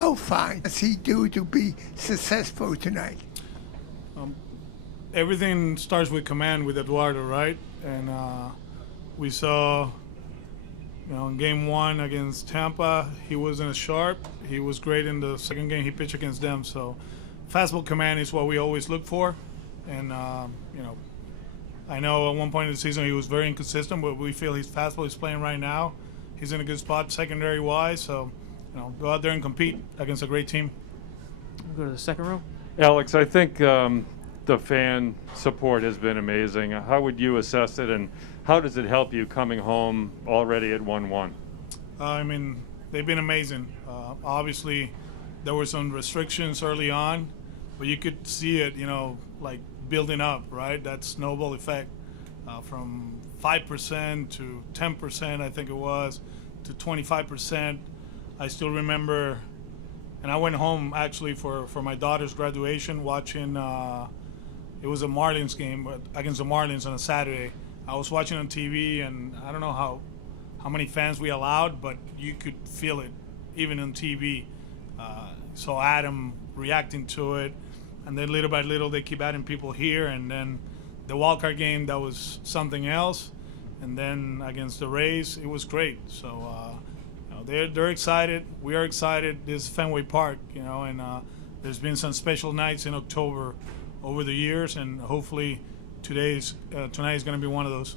How fine does he do to be successful tonight? Everything starts with command with Eduardo, right? And we saw, in game one against Tampa, he wasn't as sharp. He was great in the second game he pitched against them. So fastball command is what we always look for. And, I know at one point in the season he was very inconsistent, but we feel his fastball is playing right now. He's in a good spot secondary-wise. So, go out there and compete against a great team. We'll go to the second row. Alex, I think the fan support has been amazing. How would you assess it, and how does it help you coming home already at 1-1? They've been amazing. Obviously, there were some restrictions early on, but you could see it, like building up, right? That snowball effect from 5% to 10%, I think it was, to 25%. I still remember, and I went home actually for my daughter's graduation watching, it was a Marlins game against the Marlins on a Saturday. I was watching on TV, and I don't know how many fans we allowed, but you could feel it even on TV. So Adam reacting to it, and then little by little they keep adding people here, and then the wildcard game, that was something else, and then against the Rays, it was great. So they're excited. We are excited. This is Fenway Park, and there's been some special nights in October over the years, and hopefully tonight is going to be one of those.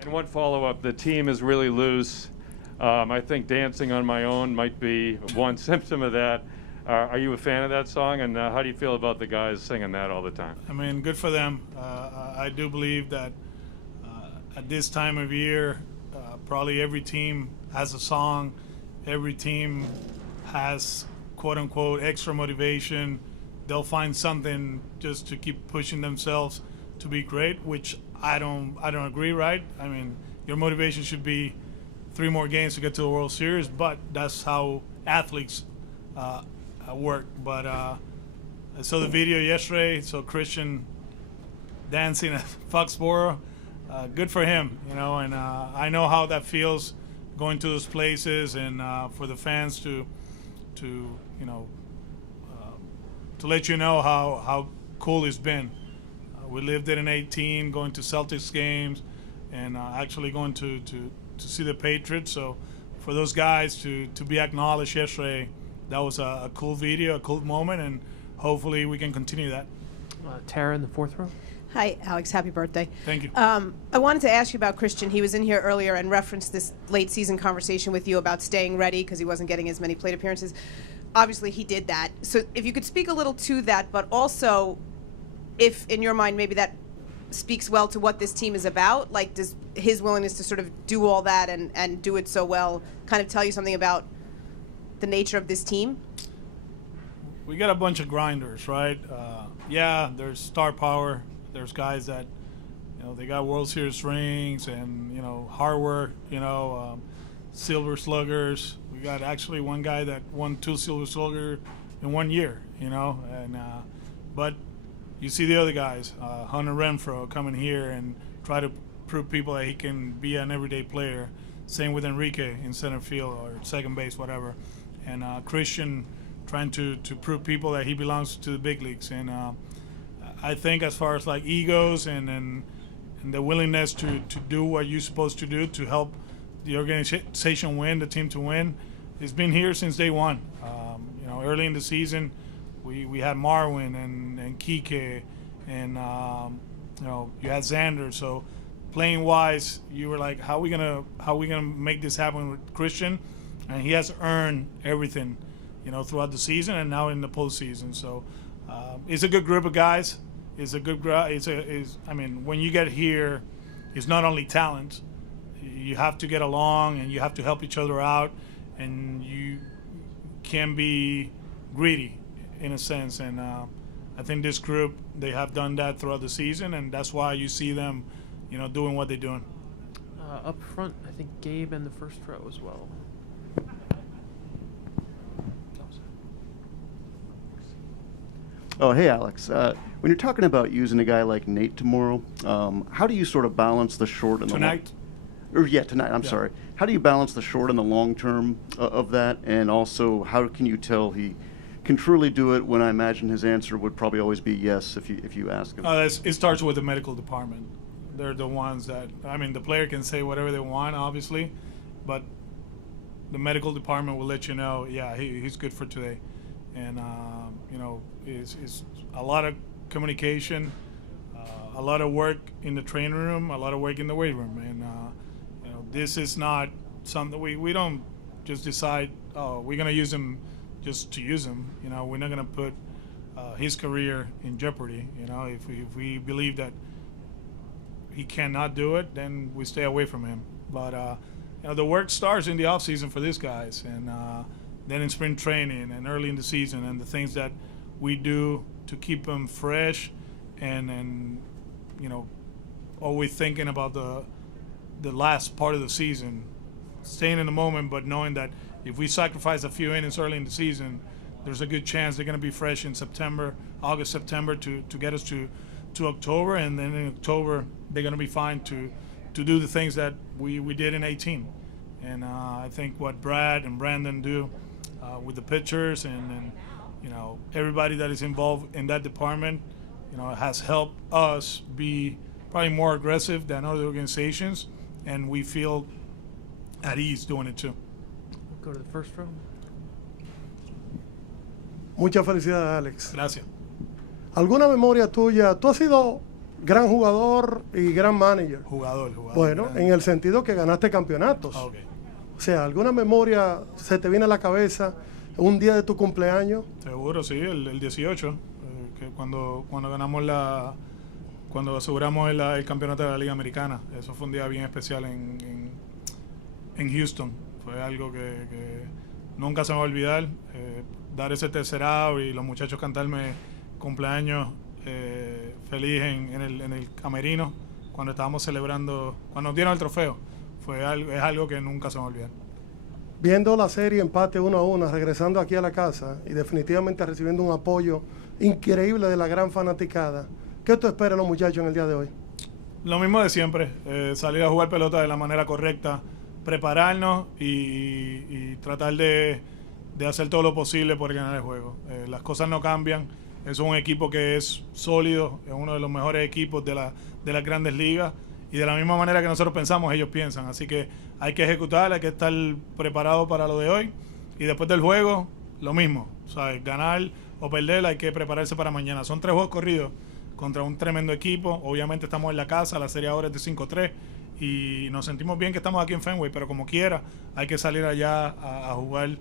And one follow-up, the team is really loose. I think Dancing on My Own might be one symptom of that. Are you a fan of that song, and how do you feel about the guys singing that all the time? Good for them. I do believe that at this time of year, probably every team has a song. Every team has, quote-unquote, extra motivation. They'll find something just to keep pushing themselves to be great, which I don't agree, right? Your motivation should be 3 more games to get to the World Series, but that's how athletes work. But I saw the video yesterday, so Christian dancing at Foxborough, good for him, and I know how that feels going to those places, and for the fans to let you know how cool it's been. We lived it in 18, going to Celtics games, and actually going to see the Patriots. So for those guys to be acknowledged yesterday, that was a cool video, a cool moment, and hopefully we can continue that. Tara in the fourth row. Hi, Alex. Happy birthday. Thank you. I wanted to ask you about Christian. He was in here earlier and referenced this late season conversation with you about staying ready because he wasn't getting as many plate appearances. Obviously, he did that. So if you could speak a little to that, but also if, in your mind, maybe that speaks well to what this team is about, like does his willingness to sort of do all that and do it so well kind of tell you something about the nature of this team? We got a bunch of grinders, right? Yeah, there's star power. There's guys that, they got World Series rings and, hard work, silver sluggers. We got actually one guy that won 2 silver slugger in 1 year, but you see the other guys, Hunter Renfroe coming here and try to prove people that he can be an everyday player. Same with Enrique in center field or second base, whatever. And Christian trying to prove people that he belongs to the big leagues. And I think as far as like egos and the willingness to do what you're supposed to do to help the organization win, the team to win, it's been here since day one. Early in the season, we had Marwin and Kike, and you had Xander. So playing wise, you were like, how are we gonna make this happen with Christian? And he has earned everything, throughout the season and now in the postseason. So it's a good group of guys. It's a good when you get here, it's not only talent. You have to get along and you have to help each other out, and you can be greedy in a sense. And I think this group, they have done that throughout the season, and that's why you see them, doing what they're doing. Up front, I think Gabe in the first row as well. Oh, hey, Alex. When you're talking about using a guy like Nate tomorrow, how do you sort of balance the short and the long? Tonight? tonight. I'm sorry. How do you balance the short and the long term of that, and also how can you tell he can truly do it when I imagine his answer would probably always be yes if you ask him? It starts with the medical department. They're the ones that, the player can say whatever they want, obviously, but the medical department will let you know, he's good for today. And, it's a lot of communication, a lot of work in the training room, a lot of work in the weight room. And, this is not something we don't just decide, we're going to use him just to use him. We're not going to put his career in jeopardy. If we believe that he cannot do it, then we stay away from him. But the work starts in the off season for these guys, and then in spring training and early in the season, and the things that we do to keep them fresh, and always thinking about the last part of the season, staying in the moment, but knowing that if we sacrifice a few innings early in the season, there's a good chance they're going to be fresh in August, September to get us to October, and then in October they're going to be fine to do the things that we did in 18. And I think what Brad and Brandon do with the pitchers and everybody that is involved in that department, has helped us be probably more aggressive than other organizations, and we feel at ease doing it too. We'll go to the first row. Muchas felicidades, Alex. Gracias. ¿Alguna memoria tuya? Tú has sido gran jugador y gran manager. Jugador. Bueno, gran. en el sentido que ganaste campeonatos. Okay. O sea, ¿alguna memoria se te viene a la cabeza un día de tu cumpleaños? Seguro, sí, el 18, que cuando ganamos cuando aseguramos el campeonato de la Liga Americana. Eso fue un día bien especial en Houston. Fue algo que nunca se me va a olvidar. Dar ese tercer out y los muchachos cantarme cumpleaños feliz en el camerino cuando estábamos celebrando, cuando nos dieron el trofeo. Es algo que nunca se me va a olvidar. Viendo la serie empate 1-1, regresando aquí a la casa y definitivamente recibiendo un apoyo increíble de la gran fanaticada, ¿qué tú esperas de los muchachos en el día de hoy? Lo mismo de siempre, salir a jugar pelota de la manera correcta, prepararnos y tratar de hacer todo lo posible por ganar el juego. Las cosas no cambian, es un equipo que es sólido, es uno de los mejores equipos de las grandes ligas, y de la misma manera que nosotros pensamos, ellos piensan. Así que hay que ejecutar, hay que estar preparado para lo de hoy, y después del juego, lo mismo. O sea, ganar o perder, hay que prepararse para mañana. Son 3 juegos corridos contra un tremendo equipo. Obviamente estamos en la casa, la serie ahora es de 5-3, y nos sentimos bien que estamos aquí en Fenway, pero como quiera, hay que salir allá a jugar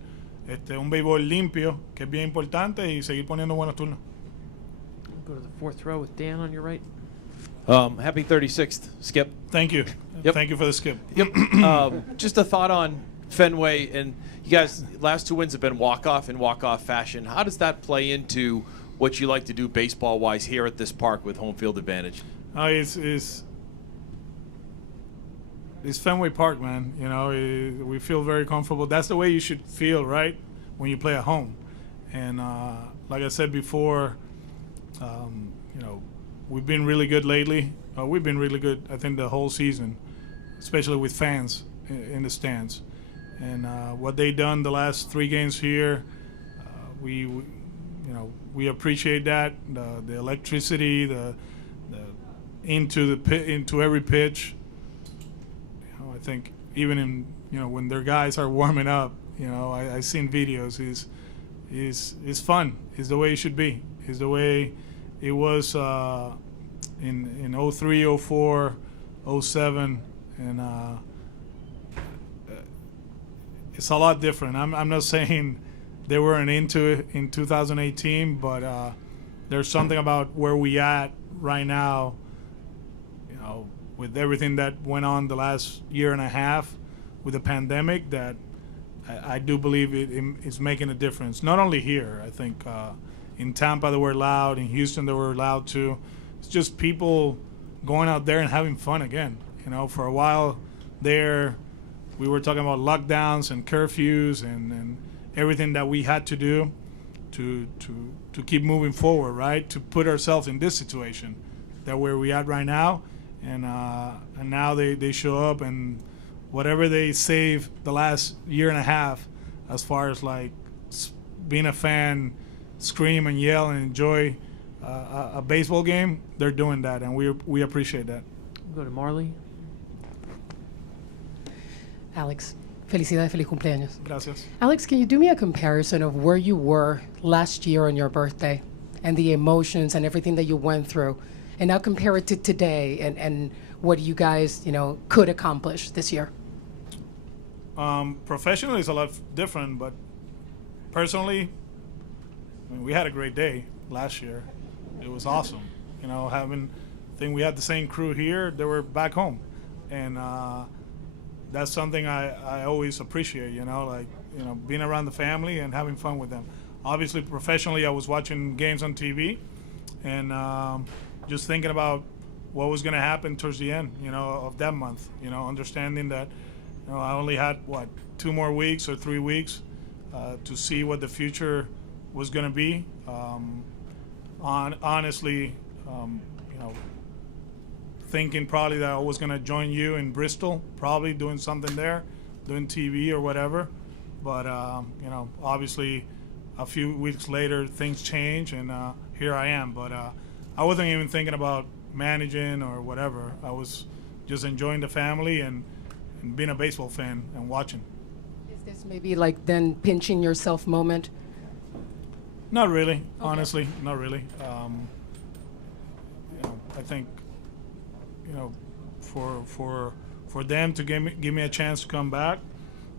un béisbol limpio, que es bien importante, y seguir poniendo buenos turnos. We'll go to the fourth row with Dan on your right. Happy 36th, Skip. Thank you. Yep. Thank you for the skip. Yep. Just a thought on Fenway, and you guys, last 2 wins have been walk-off in walk-off fashion. How does that play into what you like to do baseball-wise here at this park with home field advantage? It's Fenway Park, man. We feel very comfortable. That's the way you should feel, right, when you play at home. And like I said before, we've been really good lately. We've been really good, I think, the whole season, especially with fans in the stands. And what they done the last 3 games here, we appreciate that. The electricity, the into every pitch. I think even in when their guys are warming up, I've seen videos. Is fun. Is the way it should be. Is the way it was in 03, 04, 07, and it's a lot different. I'm not saying they weren't into it in 2018, but there's something about where we at right now, with everything that went on the last year and a half with the pandemic, that I do believe it's making a difference. Not only here, I think in Tampa they were loud, in Houston they were loud too. It's just people going out there and having fun again. For a while there, we were talking about lockdowns and curfews and everything that we had to do to keep moving forward, right? To put ourselves in this situation that where we at right now, and now they show up, and whatever they saved the last year and a half, as far as like being a fan, scream and yell and enjoy a baseball game, they're doing that, and we appreciate that. We'll go to Marley. Alex, felicidades, feliz cumpleaños. Gracias. Alex, can you do me a comparison of where you were last year on your birthday and the emotions and everything that you went through, and now compare it to today and what you guys, could accomplish this year? Professionally, it's a lot different, but personally, we had a great day last year. It was awesome. I think we had the same crew here. They were back home, and that's something I always appreciate. Being around the family and having fun with them. Obviously, professionally, I was watching games on TV, and just thinking about what was going to happen towards the end, of that month. Understanding that, I only had 2 more weeks or 3 weeks to see what the future was going to be. Honestly, thinking probably that I was going to join you in Bristol, probably doing something there, doing TV or whatever. But, obviously a few weeks later things change, and here I am. But I wasn't even thinking about managing or whatever. I was just enjoying the family and being a baseball fan and watching. Is this maybe like then pinching yourself moment? Not really, Okay. honestly, not really. I think, for them to give me a chance to come back,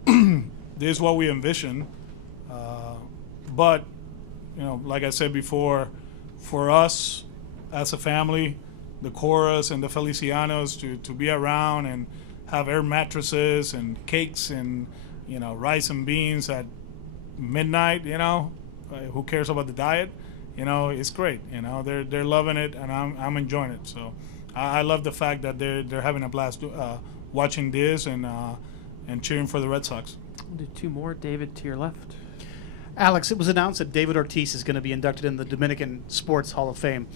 this is what we envision. But, like I said before, for us as a family, the Coras and the Felicianos to be around and have air mattresses and cakes and, rice and beans at midnight, who cares about the diet? It's great. They're loving it, and I'm enjoying it. So I love the fact that they're having a blast watching this and cheering for the Red Sox. We'll do 2 more. David, to your left. Alex, it was announced that David Ortiz is going to be inducted in the Dominican Sports Hall of Fame.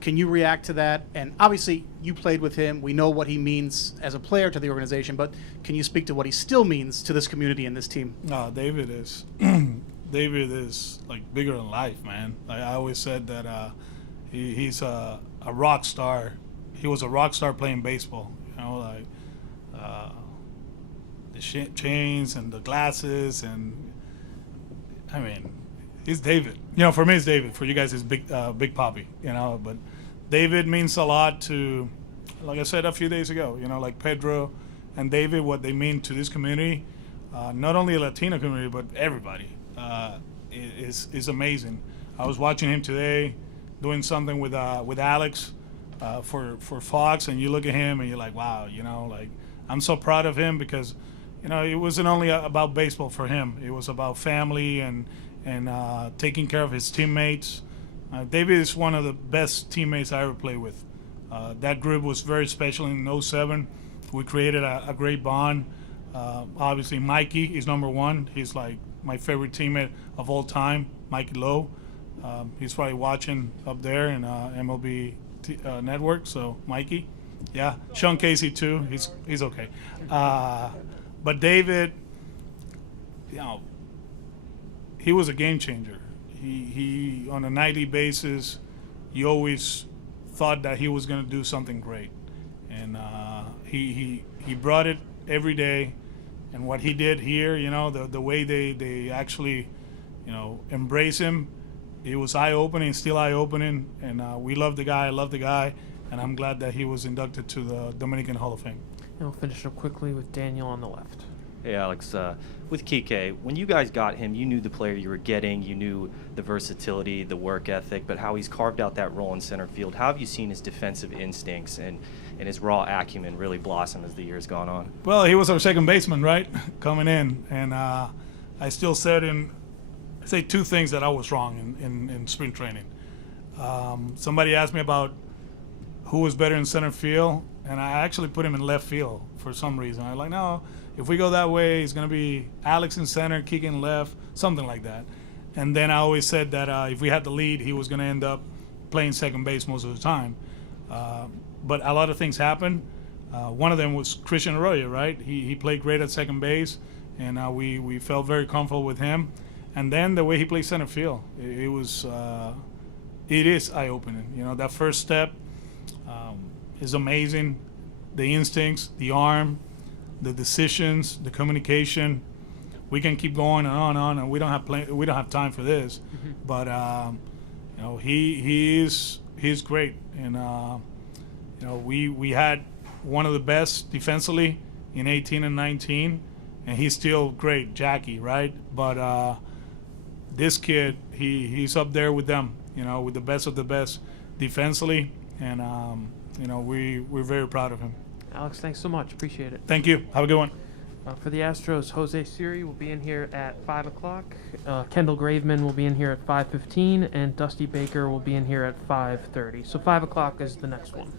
Can you react to that? And obviously, you played with him. We know what he means as a player to the organization, but can you speak to what he still means to this community and this team? No, David is David is like bigger than life, man. I always said that he's a rock star. He was a rock star playing baseball. The chains and the glasses, and he's David. For me, it's David. For you guys, it's Big Papi. But David means a lot to, like I said a few days ago. Like Pedro and David, what they mean to this community, not only the Latino community, but everybody, is amazing. I was watching him today, doing something with Alex for Fox, and you look at him and you're like, wow. I'm so proud of him because, it wasn't only about baseball for him. It was about family and taking care of his teammates. David is one of the best teammates I ever played with. That group was very special in '07. We created a great bond. Obviously, Mikey is number 1. He's like my favorite teammate of all time, Mikey Lowe. He's probably watching up there in MLB Network, so Mikey. Yeah, Sean Casey too. He's okay. But David, he was a game changer. He on a nightly basis, you always thought that he was going to do something great, and he brought it every day. And what he did here, the way they actually, embrace him, it was eye-opening, still eye-opening, and we love the guy. I love the guy, and I'm glad that he was inducted to the Dominican Hall of Fame. And we'll finish up quickly with Daniel on the left. Hey, Alex. With Kike, when you guys got him, you knew the player you were getting. You knew the versatility, the work ethic, but how he's carved out that role in center field. How have you seen his defensive instincts and his raw acumen really blossom as the years gone on? Well, he was our second baseman, right, coming in. And I still say 2 things that I was wrong in spring training. Somebody asked me about who was better in center field, and I actually put him in left field for some reason. I'm like, no, if we go that way, it's going to be Alex in center, Kike in left, something like that. And then I always said that if we had the lead, he was going to end up playing second base most of the time. But a lot of things happened. One of them was Christian Arroyo, right? He played great at second base, and we felt very comfortable with him. And then the way he played center field, it is eye-opening. You know, that first step is amazing. The instincts, the arm, the decisions, the communication. We can keep going and on, and we don't have time for this. Mm-hmm. But you know, he's great, and you know, we had one of the best defensively in 18 and 19, and he's still great, Jackie, right? But this kid, he's up there with them, you know, with the best of the best defensively, and you know, we're very proud of him. Alex, thanks so much. Appreciate it. Thank you. Have a good one. For the Astros, Jose Siri will be in here at 5 o'clock. Kendall Graveman will be in here at 5:15, and Dusty Baker will be in here at 5:30. So 5 o'clock is the next one.